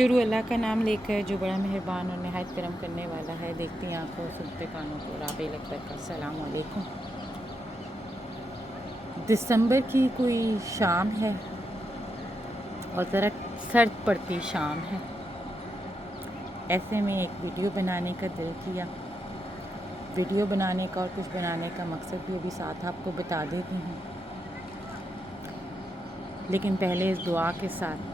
शुरू अल्लाह का नाम लेकर जो बड़ा मेहरबान और नहायत करम करने वाला है। देखती आंखों सुनते कानों को राबिल अकबर का सलाम अलैकुम। दिसंबर की कोई शाम है और ज़रा सर्द पड़ती शाम है। ऐसे में एक वीडियो बनाने का दिल किया। वीडियो बनाने का और कुछ बनाने का मकसद भी अभी साथ आपको बता देती हूँ, लेकिन पहले इस दुआ के साथ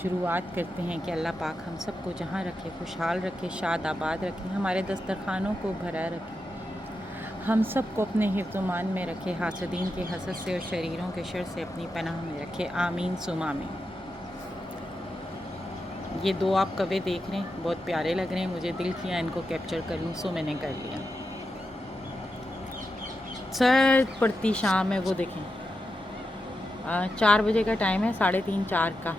शुरुआत करते हैं कि अल्लाह पाक हम सबको जहाँ रखे खुशहाल रखे, शाद आबाद रखे, हमारे दस्तरखानों को भरा रखे, हम सबको अपने हिफ्ज़-ओ-मान में रखे, हासदीन के हसद से और शरीरों के शर से अपनी पनाह में रखे। आमीन सुम आमीन। ये दो आप कवे देख रहे हैं, बहुत प्यारे लग रहे हैं। मुझे दिल किया इनको कैप्चर कर लूँ, सो मैंने कर लिया। सर्द पड़ती शाम है, वो देखें 4 बजे का टाइम है, 3:30-4 का,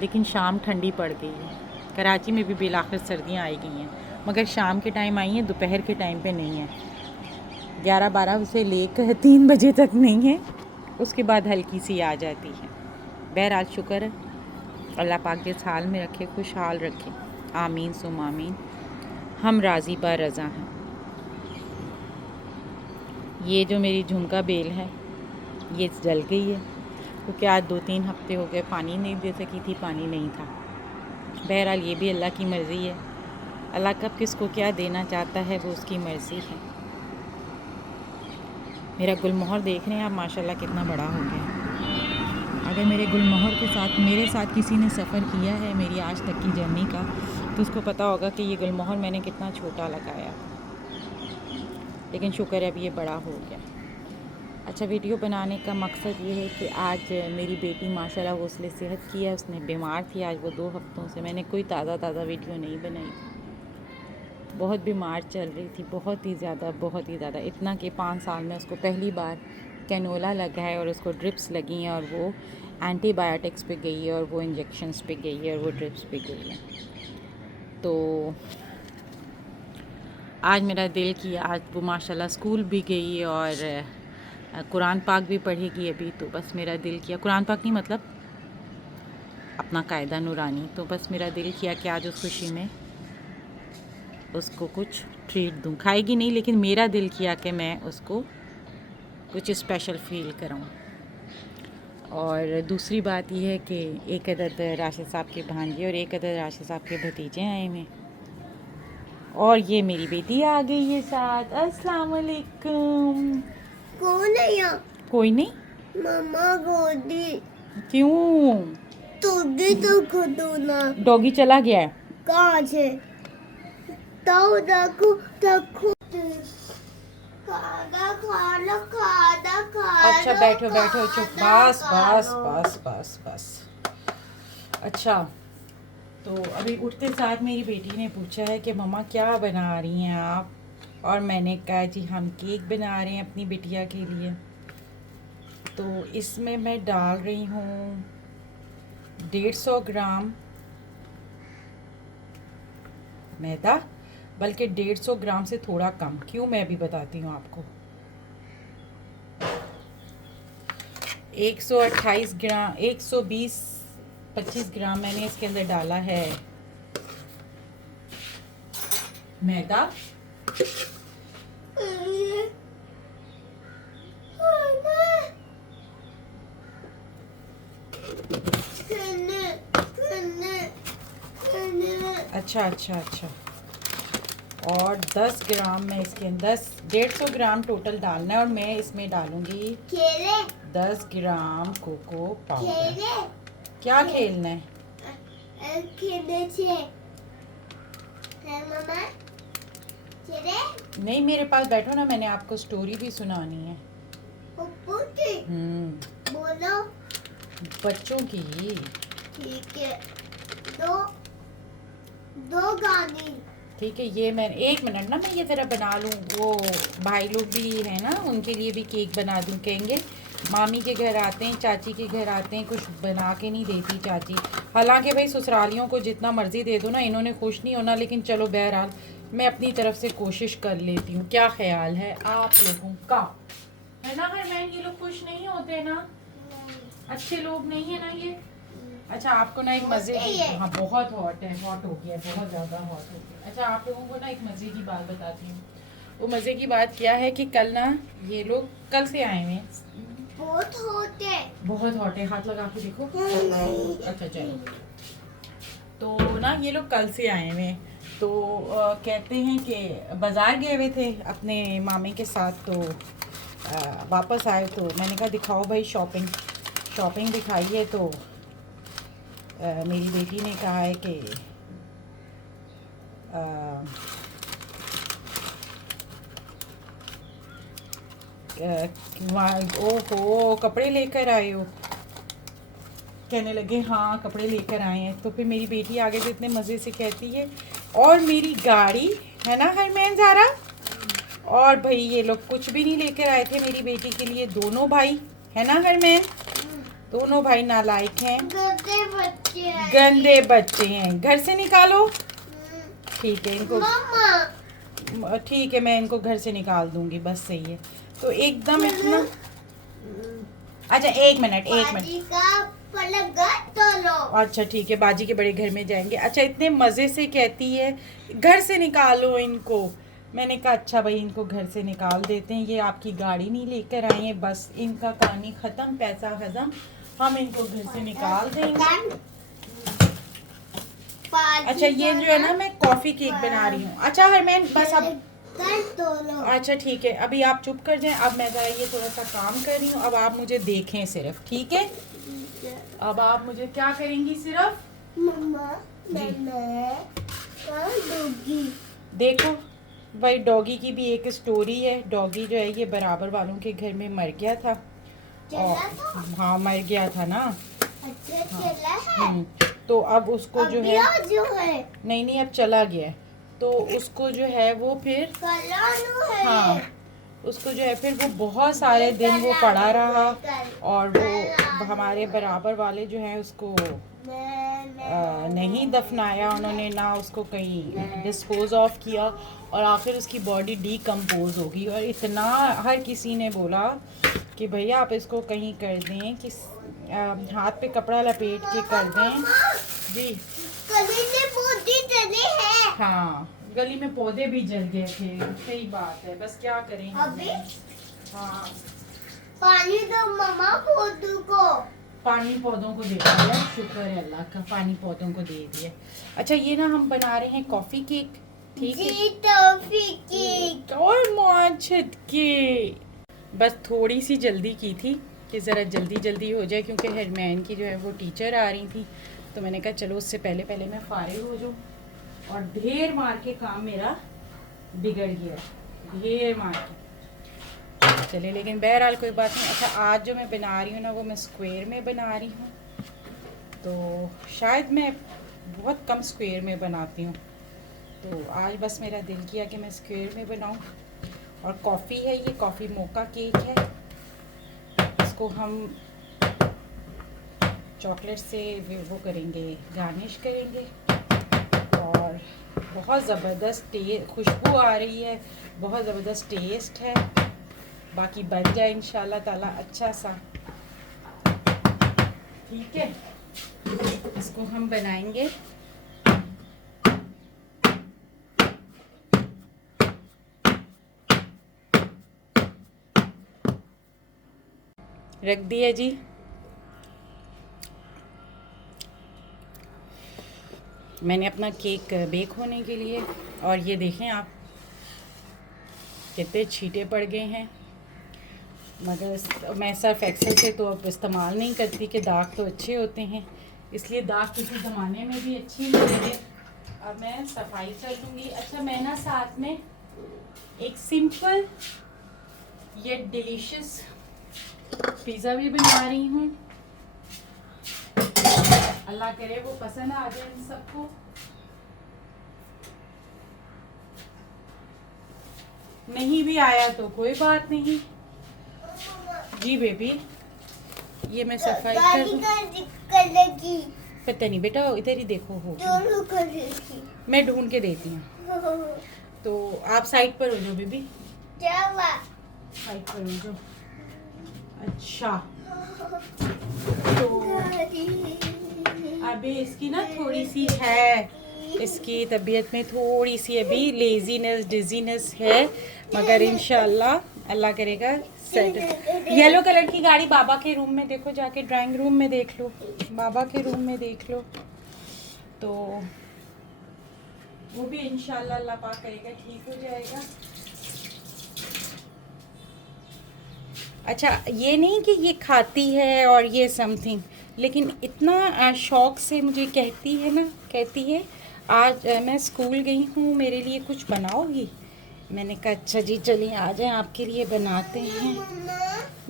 लेकिन शाम ठंडी पड़ गई है। कराची में भी बिलाखिर सर्दियाँ आई गई हैं, मगर शाम के टाइम आई हैं, दोपहर के टाइम पे नहीं है। 11-12 से लेकर 3 बजे तक नहीं है, उसके बाद हल्की सी आ जाती है। बहरहाल शुक्र है, अल्लाह पाक जिस हाल में रखे खुशहाल रखे। आमीन सुम आमीन। हम राज़ी बा रज़ा हैं। ये जो मेरी झुमका बेल है ये जल गई है, क्योंकि आज 2-3 हफ्ते हो गए पानी नहीं दे सकी थी, पानी नहीं था। बहरहाल ये भी अल्लाह की मर्ज़ी है। अल्लाह कब किसको क्या देना चाहता है वो उसकी मर्ज़ी है। मेरा गुलमोहर देख रहे हैं आप, माशाल्लाह कितना बड़ा हो गया। अगर मेरे गुलमोहर के साथ मेरे साथ किसी ने सफ़र किया है मेरी आज तक की जर्नी का, तो उसको पता होगा कि ये गुलमोहर मैंने कितना छोटा लगाया, लेकिन शुक्र है अब ये बड़ा हो गया। अच्छा, वीडियो बनाने का मकसद ये है कि आज मेरी बेटी माशाल्लाह हौसले सेहत की है। उसने बीमार थी आज वो 2 हफ्तों से। मैंने कोई ताज़ा वीडियो नहीं बनाई। बहुत बीमार चल रही थी, बहुत ही ज़्यादा, इतना कि 5 साल में उसको पहली बार कैनोला लगा है और उसको ड्रिप्स लगी हैं, और वो एंटीबायोटिक्स पे गई है, और वो इंजेक्शंस पे गई है, और वो ड्रिप्स पे गई है। तो आज मेरा दिल किया, आज वो माशाल्लाह स्कूल भी गई और कुरान पाक भी पढ़ेगी अभी। तो बस मेरा दिल किया, कुरान पाक नहीं मतलब अपना कायदा नूरानी। तो बस मेरा दिल किया कि आज उस खुशी में उसको कुछ ट्रीट दूँ। खाएगी नहीं, लेकिन मेरा दिल किया कि मैं उसको कुछ स्पेशल फ़ील कराऊँ। और दूसरी बात यह है कि एक अदद राशिद साहब के भांजे और एक अदद राशिद साहब के भतीजे आए हुए, और ये मेरी बेटी आ गई है साथ। अस्सलाम वालेकुम। कौन है यहाँ? कोई नहीं। मम्मा गोदी। क्यों? तोगी तो खुद ना। डॉगी चला गया है। कहाँ से? ताऊ देखो देखो। खाना खाना खाना खाना। अच्छा बैठो चुप, बस। अच्छा, तो अभी उठते साथ मेरी बेटी ने पूछा है कि मम्मा क्या बना रही हैं आप, और मैंने कहा जी हम केक बना रहे हैं अपनी बिटिया के लिए। तो इसमें मैं डाल रही हूँ 150 ग्राम मैदा, बल्कि 150 ग्राम से थोड़ा कम। क्यों, मैं अभी बताती हूँ आपको। 128 ग्राम 120-25 ग्राम मैंने इसके अंदर डाला है मैदा। अच्छा, और 10 ग्राम में इसके अंदर 150 ग्राम टोटल डालना है, और मैं इसमें डालूंगी 10 ग्राम कोको पाउडर। क्या खेलना है? नहीं, मेरे पास बैठो ना, मैंने आपको स्टोरी भी सुनानी है। बोलो। बच्चों की। ठीक है, दो गानी। ठीक है, ये मैं 1 मिनट ना, मैं ये ज़रा बना लूँ। वो भाई लोग भी हैं ना, उनके लिए भी केक बना दूँ। कहेंगे मामी के घर आते हैं, चाची के घर आते हैं, कुछ बना के नहीं देती चाची। हालांकि भाई ससुरालियों को जितना मर्ज़ी दे दो ना, इन्होंने खुश नहीं होना, लेकिन चलो बहरहाल मैं अपनी तरफ से कोशिश कर लेती हूँ। क्या ख्याल है आप लोगों का? है ना हरमैन, ये लोग खुश नहीं होते ना, अच्छे लोग नहीं है ना ये। अच्छा आपको ना एक मजे की, हाँ बहुत हॉट है, हॉट हो गया, बहुत ज़्यादा हॉट हो गया। अच्छा आप लोगों को ना एक मज़े की बात बताती हूँ। वो मज़े की बात क्या है कि कल ना ये लोग कल से आए हुए हैं। बहुत होते। बहुत हॉट है, हाथ लगा के देखो। नहीं। अच्छा चलो, तो ना ये लोग कल से आए हुए हैं, तो कहते हैं कि बाज़ार गए हुए थे अपने मामे के साथ, तो वापस आए तो मैंने कहा दिखाओ भाई शॉपिंग। शॉपिंग दिखाई है तो मेरी बेटी ने कहा है कि ओहो कपड़े लेकर आए हो, कहने लगे हाँ कपड़े लेकर आए हैं। तो फिर मेरी बेटी आगे से इतने मज़े से कहती है और मेरी गाड़ी है ना हरमैन ज़ारा, और भाई ये लोग कुछ भी नहीं लेकर आए थे मेरी बेटी के लिए, दोनों भाई है ना हरमैन, दोनों भाई नालायक हैं, गंदे बच्चे हैं। गंदे बच्चे हैं, घर से निकालो। ठीक है इनको, मम्मा। ठीक है मैं इनको घर से निकाल दूंगी, बस सही है। तो एकदम इतना, अच्छा एक मिनट बाजी का पलक तोलो। अच्छा ठीक है, बाजी के बड़े घर में जाएंगे। अच्छा इतने मज़े से कहती है घर से निकालो इनको। मैंने कहा अच्छा भाई इनको घर से निकाल देते हैं, ये आपकी गाड़ी नहीं लेकर आए हैं, बस इनका कहानी ख़त्म, पैसा हजम, हम इनको घर से निकाल देंगे। अच्छा ये जो है ना मैं कॉफ़ी केक बना रही हूँ। अच्छा हरमैन बस अब, अच्छा ठीक है अभी आप चुप कर जाएं, अब मैं ज़रा ये थोड़ा सा काम कर रही हूँ, अब आप मुझे देखें सिर्फ, ठीक है। अब आप मुझे क्या करेंगी सिर्फ, मम्मा मैं दूंगी। देखो भाई डॉगी की भी एक स्टोरी है। डॉगी जो है ये बराबर वालों के घर में मर गया था, और हाँ मर गया था ना। अच्छा चला है। तो अब उसको जो है, है नहीं अब चला गया है, तो उसको जो है वो फिर है। हाँ उसको जो है फिर वो बहुत सारे दिन वो पड़ा रहा, और वो हमारे बराबर वाले जो हैं उसको नहीं दफनाया उन्होंने, ना उसको कहीं डिस्पोज ऑफ किया, और आखिर उसकी बॉडी डीकम्पोज हो गई। और इतना हर किसी ने बोला कि भैया आप इसको कहीं कर दें, कि हाथ पे कपड़ा लपेट के कर दें जी। गली में पौधे जले हैं। हाँ गली में पौधे भी जल गए थे, सही बात है, बस क्या करें अभी हाँ पानी दो मम्मा पौधों को। पानी पौधों को दे दिया, शुक्र है अल्लाह का, पानी पौधों को दे दिया। अच्छा ये ना हम बना रहे हैं कॉफ़ी केक, ठीक है जी टॉफी केक। और माछत के, बस थोड़ी सी जल्दी की थी कि ज़रा जल्दी जल्दी हो जाए, क्योंकि हेडमैन की जो है वो टीचर आ रही थी, तो मैंने कहा चलो उससे पहले पहले मैं फारिग हो जाऊँ, और ढेर मार के काम मेरा बिगड़ गया, ढेर मार के चले, लेकिन बहरहाल कोई बात नहीं। अच्छा आज जो मैं बना रही हूँ ना वो मैं स्क्वायर में बना रही हूँ, तो शायद मैं बहुत कम स्क्वायर में बनाती हूँ, तो आज बस मेरा दिल किया कि मैं स्क्वायर में बनाऊँ। और कॉफ़ी है, ये कॉफ़ी मोका केक है, इसको हम चॉकलेट से वो करेंगे, गार्निश करेंगे, और बहुत ज़बरदस्त खुशबू आ रही है, बहुत ज़बरदस्त टेस्ट है, बाकी बन जाए इंशाल्लाह ताला अच्छा सा, ठीक है। इसको हम बनाएंगे, रख दिया जी। मैंने अपना केक बेक होने के लिए, और ये देखें आप कितने छींटे पड़ गए हैं, मगर मैं सर्फ एक्सेल से तो अब इस्तेमाल नहीं करती कि दाग तो अच्छे होते हैं, इसलिए दाग किसी ज़माने में भी अच्छी नहीं है, अब मैं सफाई कर दूँगी। अच्छा मैं ना साथ में एक सिंपल ये डिलीशियस पिज़्ज़ा भी बना रही हूँ, अल्लाह करे वो पसंद आ जाए इन सबको। नहीं भी आया तो कोई बात नहीं जी बेबी, ये मैं सफाई कर दूँ, पता नहीं बेटा इधर ही देखो हो, मैं ढूंढ के देती हूँ, तो आप साइड पर हो जाओ बेबी, साइड पर हो जाओ। अच्छा तो अभी इसकी ना थोड़ी सी है, इसकी तबीयत में थोड़ी सी अभी लेजीनेस डिजीनेस है, मगर इंशाल्लाह अल्लाह करेगा सेट। येलो कलर की गाड़ी बाबा के रूम में देखो, जाके ड्राइंग रूम में देख लो, बाबा के रूम में देख लो, तो वो भी इंशाल्लाह अल्लाह पाक करेगा ठीक हो जाएगा। अच्छा, ये नहीं कि ये खाती है और ये समथिंग, लेकिन इतना शौक से मुझे कहती है ना, कहती है आज मैं स्कूल गई हूँ, मेरे लिए कुछ बनाओगी? मैंने कहा अच्छा जी चलिए आ जाएं, आपके लिए बनाते हैं।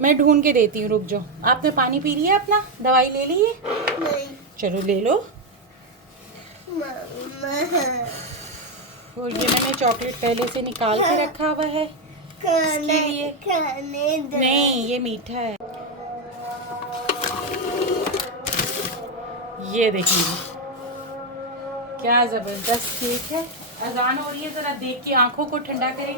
मैं ढूंढ के देती हूँ, रुक जाओ। आपने पानी पी लिया अपना, दवाई ले ली है? नहीं चलो ले लो। मम्मा, और ये मैंने चॉकलेट पहले से निकाल के रखा हुआ है खाने इसके लिए। खाने दो। नहीं, ये मीठा है। ये देखिए क्या ज़बरदस्त केक है। अजान हो रही है, ज़रा देख के आंखों को ठंडा करें।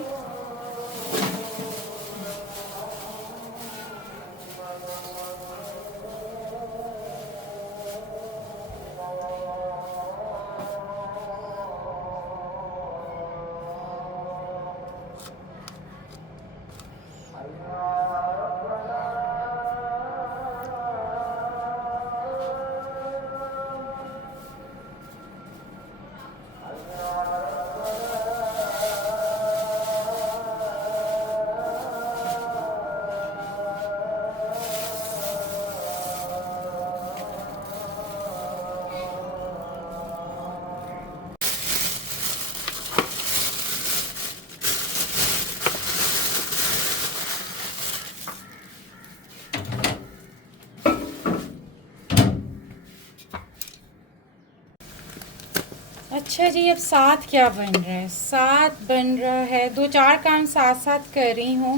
अच्छा जी, अब साथ क्या बन रहा है? साथ बन रहा है, 2-4 काम साथ साथ कर रही हूँ।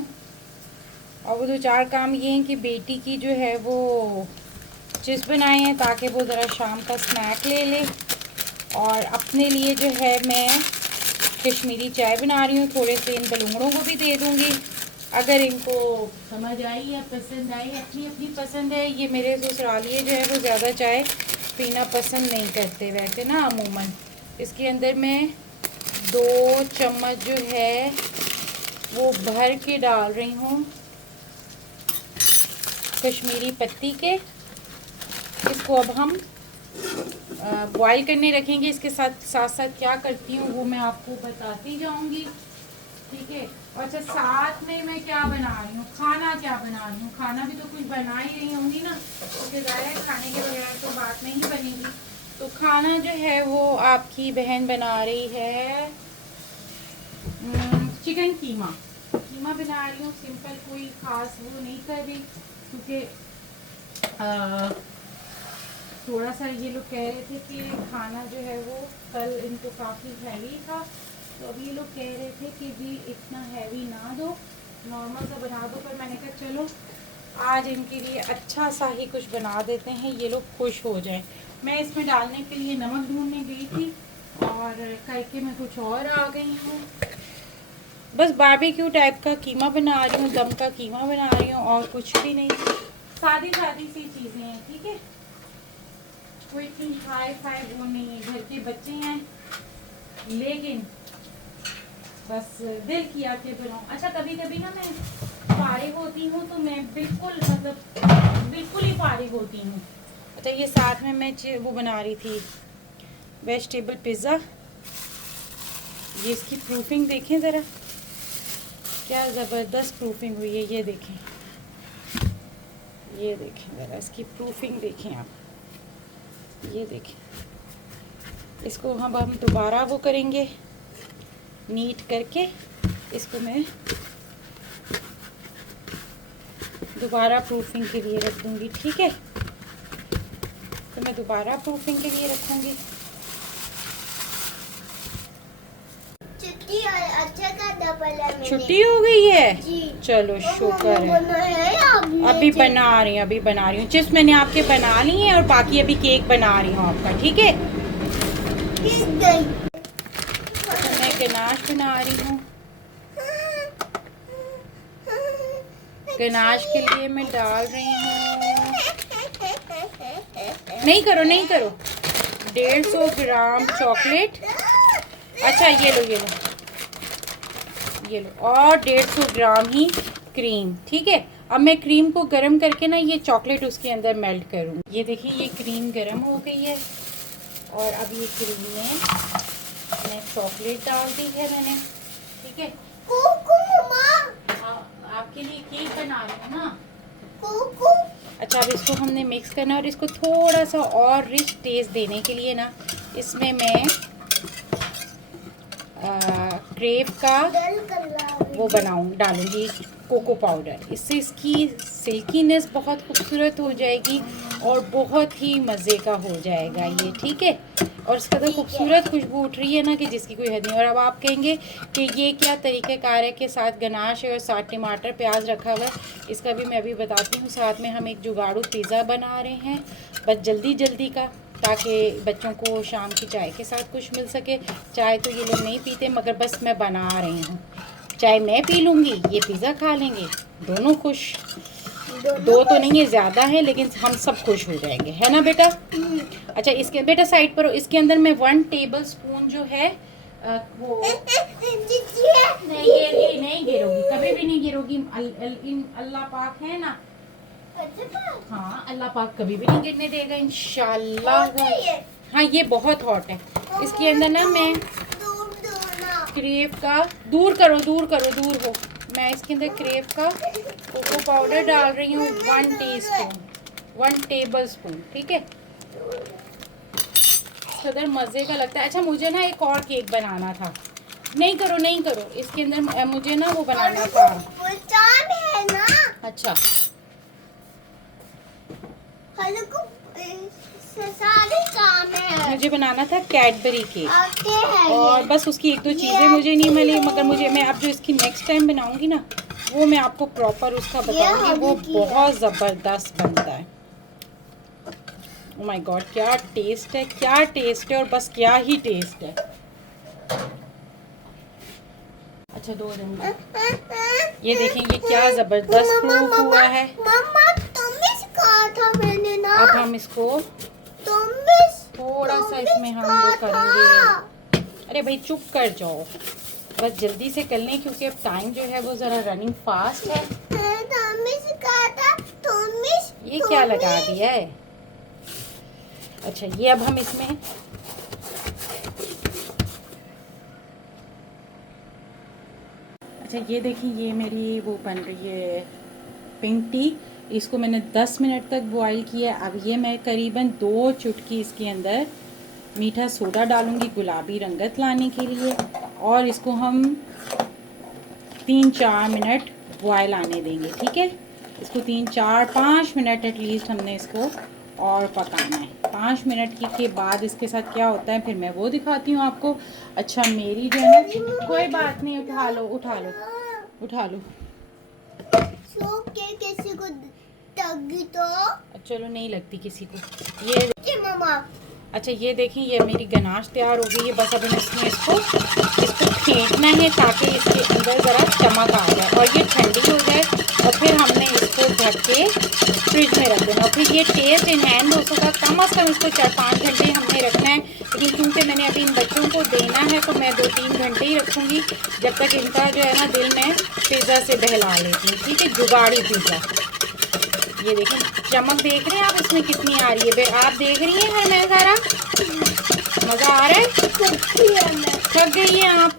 और वो 2-4 काम ये हैं कि बेटी की जो है वो चिप्स बनाए हैं ताकि वो ज़रा शाम का स्नैक ले ले, और अपने लिए जो है मैं कश्मीरी चाय बना रही हूँ। थोड़े से इन बलूंगड़ों को भी दे दूँगी, अगर इनको समझ आई या पसंद आई। अपनी अपनी पसंद है। ये मेरे ससुरालिए जो है वो ज़्यादा चाय पीना पसंद नहीं करते वैसे ना अमूमन। इसके अंदर मैं 2 चम्मच जो है वो भर के डाल रही हूँ कश्मीरी पत्ती के। इसको अब हम बॉईल करने रखेंगे। इसके साथ साथ क्या करती हूँ वो मैं आपको बताती जाऊँगी, ठीक है। अच्छा, साथ में मैं क्या बना रही हूँ, खाना क्या बना रही हूँ? खाना भी तो कुछ बना ही रही होंगी ना, क्योंकि ज़ाहिर है खाने के बगैर तो बात नहीं बनेगी। तो खाना जो है वो आपकी बहन बना रही है चिकन कीमा बना रही हूँ। सिंपल, कोई ख़ास वो नहीं कर रही, क्योंकि थोड़ा सा ये लोग कह रहे थे कि खाना जो है वो कल इनको काफ़ी हैवी था, तो अभी ये लोग कह रहे थे कि भी इतना हैवी ना दो, नॉर्मल सा बना दो। पर मैंने कहा चलो आज इनके लिए अच्छा सा ही कुछ बना देते हैं, ये लोग खुश हो जाएं। मैं इसमें डालने के लिए नमक ढूंढने गई थी और करके मैं कुछ और आ गई हूँ। बस बारबेक्यू टाइप का कीमा बना रही हूँ, दम का कीमा बना रही हूँ, और कुछ भी नहीं। सादी सादी सी चीज़ें हैं, ठीक है। कोई इतनी हाई फाई वो नहीं है। घर के बच्चे हैं, लेकिन बस दिल किया कि बनाऊँ। अच्छा, कभी कभी ना मैं फारिग होती हूँ तो मैं बिल्कुल ही फारिग होती हूँ। अच्छा, ये साथ में मैं वो बना रही थी वेजिटेबल पिज़्ज़ा। ये इसकी प्रूफिंग देखें ज़रा, क्या ज़बरदस्त प्रूफिंग हुई है। ये देखें, ये देखें ज़रा इसकी प्रूफिंग देखें आप, ये देखें। इसको हम दोबारा वो करेंगे नीट करके, इसको मैं दोबारा प्रूफिंग के लिए रख दूँगी, ठीक है। तो मैं दोबारा प्रूफिंग के लिए रखूँगी। छुट्टी हो गई है जी। चलो शुक्र है। अभी अभी बना रही हूँ चिप्स मैंने आपके बना ली हैं, और बाकी अभी केक बना रही हूँ आपका, ठीक है। तो मैं गनाश बना रही हूँ। गनाश के लिए मैं डाल रही हूँ, नहीं करो 150 ग्राम चॉकलेट। अच्छा ये लो, ये लो, ये लो, और 150 ग्राम ही क्रीम। ठीक है, अब मैं क्रीम को गर्म करके ना ये चॉकलेट उसके अंदर मेल्ट करूँगी। ये देखिए ये क्रीम गर्म हो गई है और अब ये क्रीम में मैं चॉकलेट डाल दी है मैंने। ठीक है, आपके लिए केक बना रही हूँ ना। अच्छा, अब इसको हमने मिक्स करना है और इसको थोड़ा सा और रिच टेस्ट देने के लिए ना इसमें मैं क्रेव का वो डालूंगी कोको पाउडर। इससे इसकी सिल्कीनेस बहुत खूबसूरत हो जाएगी और बहुत ही मज़े का हो जाएगा ये। ठीक है, और इसका तो खूबसूरत खुशबू उठ रही है ना कि जिसकी कोई हद नहीं। और अब आप कहेंगे कि ये क्या तरीक़ाकार है कि साथ गनाश है और साथ टमाटर प्याज रखा हुआ है, इसका भी मैं अभी बताती हूँ। साथ में हम एक जुगाड़ू पिज़्ज़ा बना रहे हैं, बस जल्दी जल्दी का, ताकि बच्चों को शाम की चाय के साथ कुछ मिल सके। चाय तो ये लोग नहीं पीते, मगर बस मैं बना रही हूँ। चाय मैं पी लूँगी, ये पिज़्ज़ा खा लेंगे, दोनों खुश। दो तो नहीं है, ज़्यादा है, लेकिन हम सब खुश हो जाएंगे, है ना बेटा। अच्छा, इसके बेटा साइड पर, इसके अंदर मैं 1 टेबल स्पून जो है वो नहीं, ये नहीं गिरोगी, कभी भी नहीं गिरोगी। अल्लाह पाक है ना। हाँ, अल्लाह पाक कभी भी नहीं गिरने देगा इंशाल्लाह। हाँ, ये बहुत हॉट है। इसके अंदर ना मैं क्रेव का दूर करो, हो। मैं इसके अंदर क्रेव का कोको पाउडर डाल रही हूँ 1 टेबल स्पून। ठीक है, कदर मज़े का लगता है। अच्छा, मुझे ना एक और केक बनाना था। नहीं करो, इसके अंदर मुझे ना वो बनाना था। है ना? अच्छा, सारे काम है। मुझे बनाना था कैडबरी केक और बस उसकी 1-2 चीज़ें मुझे नहीं मिली, मगर मैं अब जो इसकी नेक्स्ट टाइम बनाऊंगी ना वो मैं आपको प्रॉपर उसका बताऊंगी। वो बहुत ज़बरदस्त बनता है। ओह माय गॉड, क्या टेस्ट है और बस क्या ही टेस्ट है। अच्छा, 2 दिन ये देखेंगे क्या ज़बरदस्त प्रूफ हुआ है। मैंने ना, अब हम इसको थोड़ा सा इसमें हम वो करेंगे। अरे भाई चुप कर जाओ, बस जल्दी से कर लें क्योंकि अब टाइम जो है वो ज़रा रनिंग फास्ट है। ये क्या लगा दिया है। अच्छा, ये अब हम इसमें अच्छा ये देखिए ये मेरी वो बन रही है पिंक टी। इसको मैंने 10 मिनट तक बॉईल किया। अब ये मैं करीबन 2 चुटकी इसके अंदर मीठा सोडा डालूंगी गुलाबी रंगत लाने के लिए, और इसको हम 3-4 मिनट बॉयल आने देंगे। ठीक है, इसको 3-4-5 मिनट एटलीस्ट हमने इसको और पकाना है। 5 मिनट के बाद इसके साथ क्या होता है फिर मैं वो दिखाती हूँ आपको। अच्छा, मेरी जो है ना, कोई बात नहीं, उठा लो किसी को लगी तो चलो, नहीं लगती किसी को ये मामा। अच्छा, ये देखिए ये मेरी गनाश तैयार हो गई है। बस अब इसमें इसको फेंटना है ताकि इसके अंदर ज़रा चमक आ जाए और ये ठंडी हो जाए, और फिर हमने इसको ढक के फ्रिज में रख देना। और फिर ये टेस्ट इनहैंस हो सका, कम अज़ कम इसको 4-5 घंटे हमने रखना है। लेकिन क्योंकि मैंने अभी इन बच्चों को देना है तो मैं 2-3 घंटे ही रखूँगी, जब तक इनका जो है ना दिल मैं पिज़्ज़ा से बहला लेती हूँ। ठीक है, जुगाड़ी पिज़्ज़ा। ये देखिए चमक देख रहे हैं आप इसमें कितनी आ रही है। आप देख रही हैं हर मैं सारा मज़ा आ रहा है। थक गई है आप।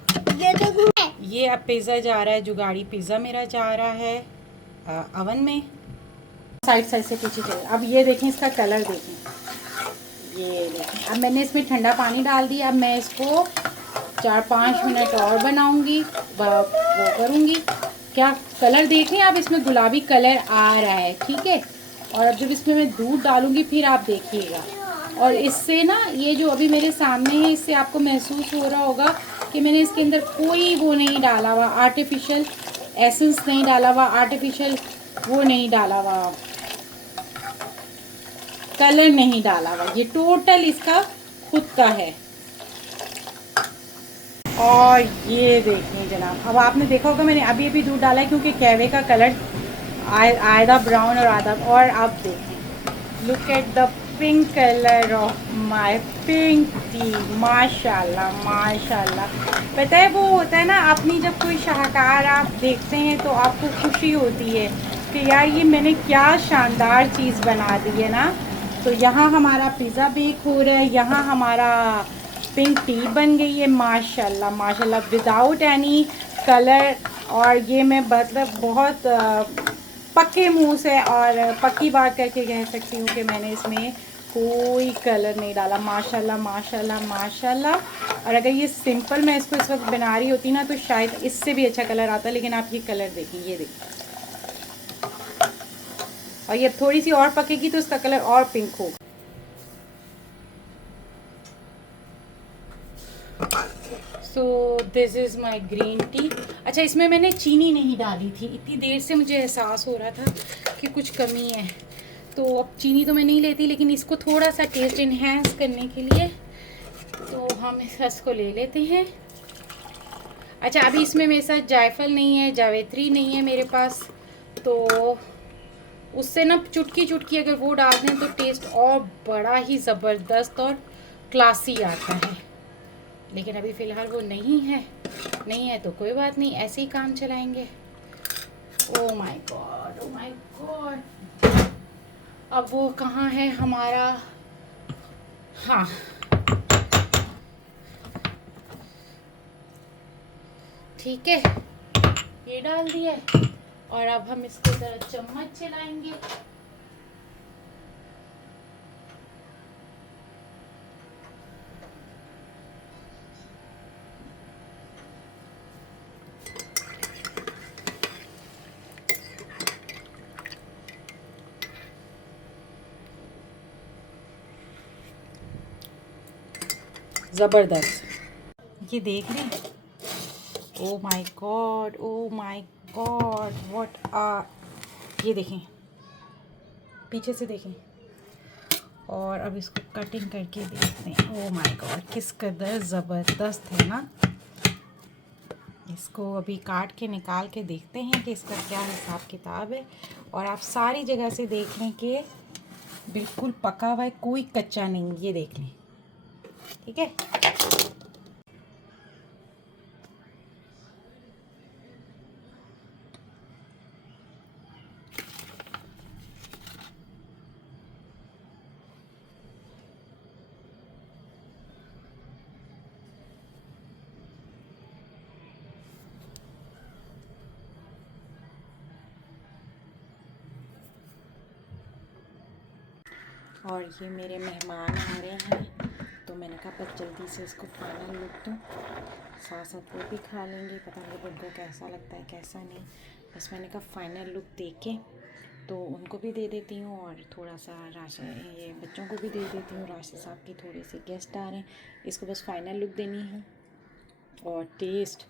ये अब पिज़्ज़ा जा रहा है, जुगाड़ी पिज़्ज़ा मेरा जा रहा है अवन में। साइड से पीछे चले। अब ये देखें इसका कलर देखें, ये देखें। अब मैंने इसमें ठंडा पानी डाल दिया। अब मैं इसको 4-5 मिनट और बनाऊंगी, वो करूँगी। क्या कलर देख रहे हैं आप, इसमें गुलाबी कलर आ रहा है। ठीक है, और अब जब इसमें मैं दूध डालूंगी फिर आप देखिएगा। और इससे ना ये जो अभी मेरे सामने है, इससे आपको महसूस हो रहा होगा कि मैंने इसके अंदर कोई वो नहीं डाला हुआ, आर्टिफिशियल एसेंस नहीं डाला हुआ, आर्टिफिशियल वो नहीं डाला हुआ, कलर नहीं डाला हुआ। ये टोटल इसका खुद का है। और ये देखिए जनाब, अब आपने देखा होगा मैंने अभी दूध डाला है क्योंकि कैवे का कलर आधा ब्राउन और आधा। और आप देखें, look at the pink colour of my pink T. माशाल्लाह माशाल्लाह। पता है वो होता है ना, अपनी जब कोई शाहकार आप देखते हैं तो आपको खुशी होती है कि यार ये मैंने क्या शानदार चीज़ बना दी है ना। तो यहाँ हमारा पिज़्ज़ा बेक हो रहा है, यहाँ हमारा पिंक टी बन गई है माशाल्लाह माशाल्लाह, विदाउट एनी कलर। और ये मैं मतलब बहुत पक्के मुंह से और पक्की बात करके कह सकती हूँ कि मैंने इसमें कोई कलर नहीं डाला। माशाल्लाह माशाल्लाह माशाल्लाह। और अगर ये सिंपल मैं इसको इस वक्त बना रही होती ना तो शायद इससे भी अच्छा कलर आता, लेकिन आप ये कलर देखें, ये देखिए। और ये थोड़ी सी और पकेगी तो इसका कलर और पिंक होगा। So this is my green tea. अच्छा, इसमें मैंने चीनी नहीं डाली थी, इतनी देर से मुझे एहसास हो रहा था कि कुछ कमी है। तो अब चीनी तो मैं नहीं लेती, लेकिन इसको थोड़ा सा टेस्ट इन्हेंस करने के लिए तो हम इस रस को ले लेते हैं। अच्छा, अभी इसमें मेरे साथ जायफल नहीं है, जावित्री नहीं है मेरे पास, तो उससे ना चुटकी चुटकी अगर वो डाल दें तो टेस्ट और बड़ा ही ज़बरदस्त और क्लासी आता है। लेकिन अभी फ़िलहाल वो नहीं है तो कोई बात नहीं, ऐसे ही काम चलाएंगे। ओ my god, oh my God. अब वो कहाँ है हमारा, हाँ, ठीक है, ये डाल दिया है। और अब हम इसको ज़रा चम्मच चलाएंगे। ज़बरदस्त। ये देख रहे हैं, oh my god, oh my god, what are, ये देखें, पीछे से देखें। और अब इसको कटिंग करके देखते हैं। ओ माय गॉड, किस कदर ज़बरदस्त है ना। इसको अभी काट के निकाल के देखते हैं कि इसका क्या हिसाब किताब है। और आप सारी जगह से देख लें कि बिल्कुल पका हुआ है, कोई कच्चा नहीं, ये देख लें, ठीक है। और ये मेरे मेहमान आ रहे हैं, तो मैंने कहा बस जल्दी से इसको फाइनल लुक दूँ, साथ साथ वो भी खा लेंगे। पता नहीं उनको कैसा लगता है कैसा नहीं, बस मैंने कहा फाइनल लुक दे के तो उनको भी दे देती हूँ और थोड़ा सा राशि ये बच्चों को भी दे देती हूँ। राशि साहब की थोड़े से गेस्ट आ रहे हैं, इसको बस फाइनल लुक देनी है। और टेस्ट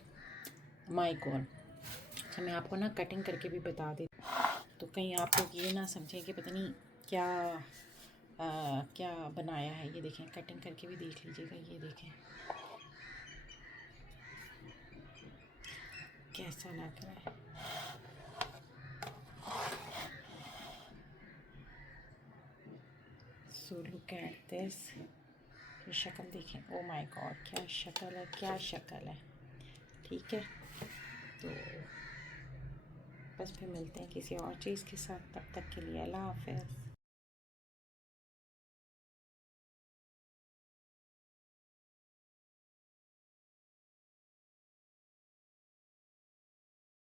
माय गॉड। अच्छा, मैं आपको ना कटिंग करके भी बता देती, तो कहीं आप लोग ये ना समझें कि पता नहीं क्या बनाया है। ये देखें, कटिंग करके भी देख लीजिएगा, ये देखें कैसा लग रहा है। सो लुक एट दिस, ये शक्ल देखें, ओ माय गॉड, क्या शक्ल है, क्या शक्ल है, ठीक है। तो बस फिर मिलते हैं किसी और चीज़ के साथ, तब तक के लिए अल्लाह हाफ़िज़।